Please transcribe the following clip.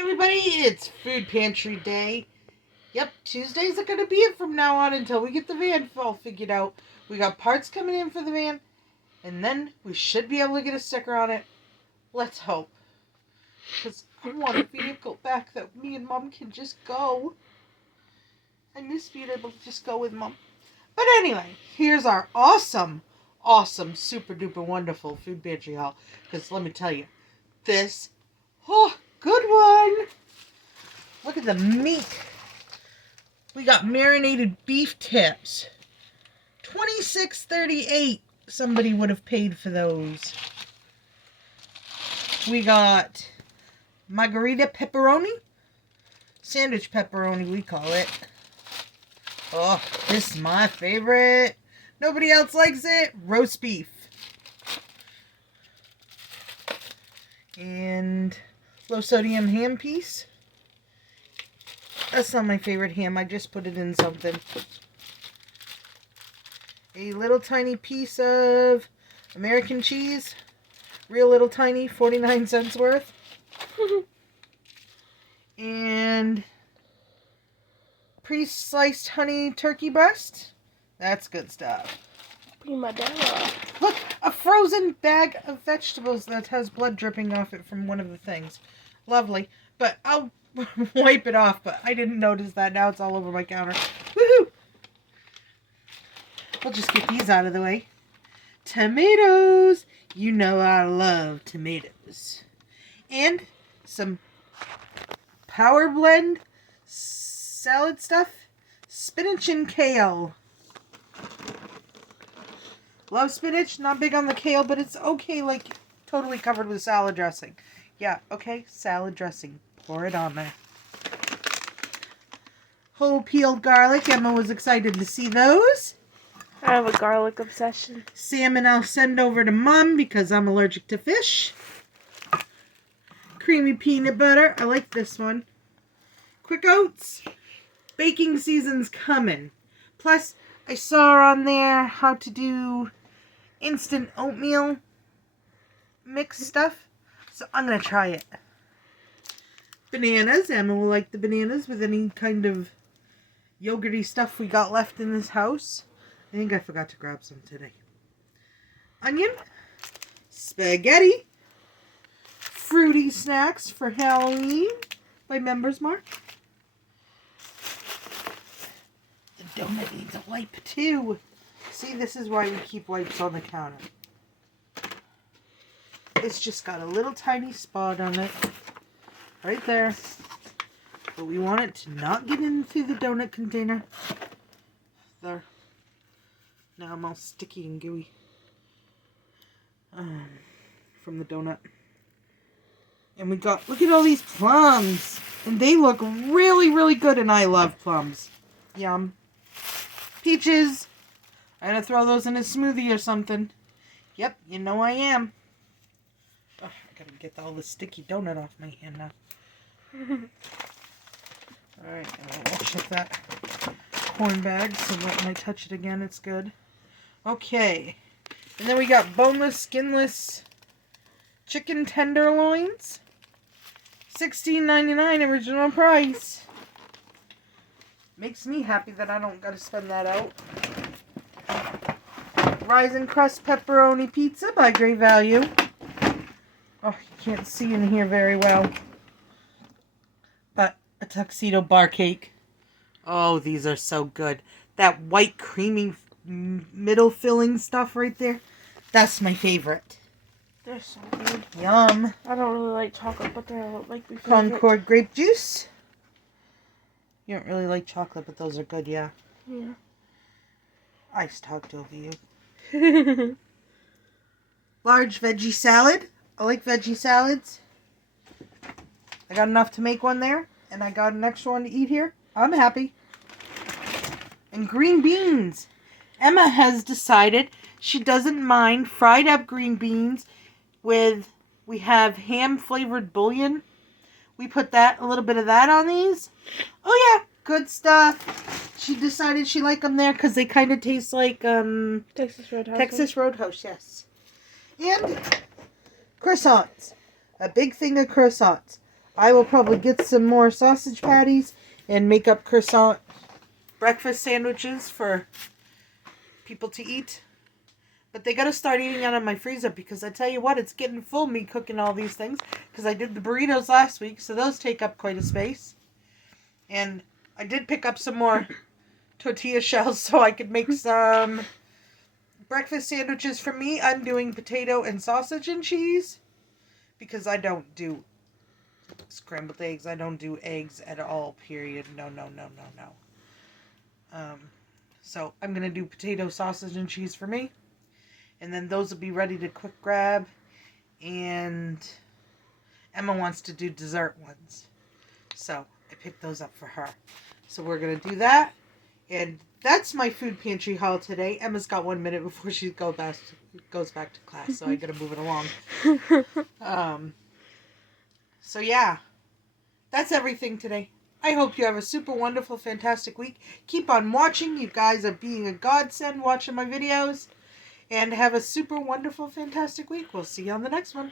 Everybody, it's food pantry day. Yep, Tuesdays are going to be it from now on until we get the van all figured out. We got parts coming in for the van, and then we should be able to get a sticker on it. Let's hope. Because I want a vehicle back that me and Mom can just go. I miss being able to just go with Mom. But anyway, here's our awesome, super duper wonderful food pantry haul. Because let me tell you, this, good one. Look at the meat. We got marinated beef tips. $26.38. Somebody would have paid for those. We got margarita pepperoni. Sandwich pepperoni, we call it. Oh, this is my favorite. Nobody else likes it. Roast beef. And low sodium ham piece. That's not my favorite ham. I just put it in something. A little tiny piece of American cheese. Real little tiny, 49 cents worth. And pre-sliced honey turkey breast. That's good stuff. Prima donna. Look, a frozen bag of vegetables that has blood dripping off it from one of the things. Lovely. But I'll wipe it off, but I didn't notice that. Now it's all over my counter. Woohoo! We'll just get these out of the way. Tomatoes! You know I love tomatoes. And some Power Blend salad stuff. Spinach and kale. Love spinach. Not big on the kale, but it's okay, like totally covered with salad dressing. Yeah, okay, salad dressing. Pour it on there. Whole peeled garlic. Emma was excited to see those. I have a garlic obsession. Salmon I'll send over to Mom because I'm allergic to fish. Creamy peanut butter. I like this one. Quick oats. Baking season's coming. Plus, I saw on there how to do instant oatmeal mix stuff. So I'm going to try it. Bananas. Emma will like the bananas with any kind of yogurty stuff we got left in this house. I think I forgot to grab some today. Onion. Spaghetti. Fruity snacks for Halloween by Members Mark. The donut needs a wipe too. See, this is why we keep wipes on the counter. It's just got a little tiny spot on it. Right there. But we want it to not get into the donut container. There. Now I'm all sticky and gooey. From the donut. And we got, look at all these plums. And they look really, really good. And I love plums. Yum. Peaches. I'm going to throw those in a smoothie or something. Yep, you know I am. Oh, I got to get all the sticky donut off my hand now. Alright, I'll check that corn bag so that when I touch it again, it's good. Okay. And then we got boneless, skinless chicken tenderloins. $16.99 original price. Makes me happy that I don't got to spend that out. Rise and Crust Pepperoni Pizza by Great Value. Oh, you can't see in here very well. But a tuxedo bar cake. Oh, these are so good. That white creamy middle filling stuff right there. That's my favorite. They're so good. Yum. I don't really like chocolate, but they're like my favorite. Concord grape juice. You don't really like chocolate, but those are good, yeah. Yeah. I just talked over you. Large veggie salad. I like veggie salads. I got enough to make one there, and I got an extra one to eat here. I'm happy. And green beans. Emma has decided she doesn't mind fried up green beans with, we have ham flavored bouillon. We put a little bit of that on these. Oh yeah, good stuff. She decided she liked them there because they kind of taste like Texas Roadhouse. Texas Roadhouse, yes. And croissants. A big thing of croissants. I will probably get some more sausage patties and make up croissant breakfast sandwiches for people to eat. But they got to start eating out of my freezer because I tell you what, it's getting full me cooking all these things because I did the burritos last week, so those take up quite a space. And I did pick up some more tortilla shells so I could make some breakfast sandwiches for me. I'm doing potato and sausage and cheese because I don't do scrambled eggs. I don't do eggs at all, period. No. So I'm going to do potato, sausage, and cheese for me. And then those will be ready to quick grab. And Emma wants to do dessert ones. So I picked those up for her. So we're going to do that. And that's my food pantry haul today. Emma's got 1 minute before she goes back to class. So I got to move it along. So yeah, that's everything today. I hope you have a super wonderful, fantastic week. Keep on watching. You guys are being a godsend watching my videos. And have a super wonderful, fantastic week. We'll see you on the next one.